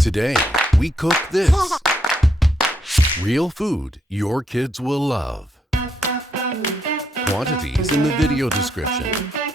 Today, we cook this. Real food your kids will love. Quantities in the video description.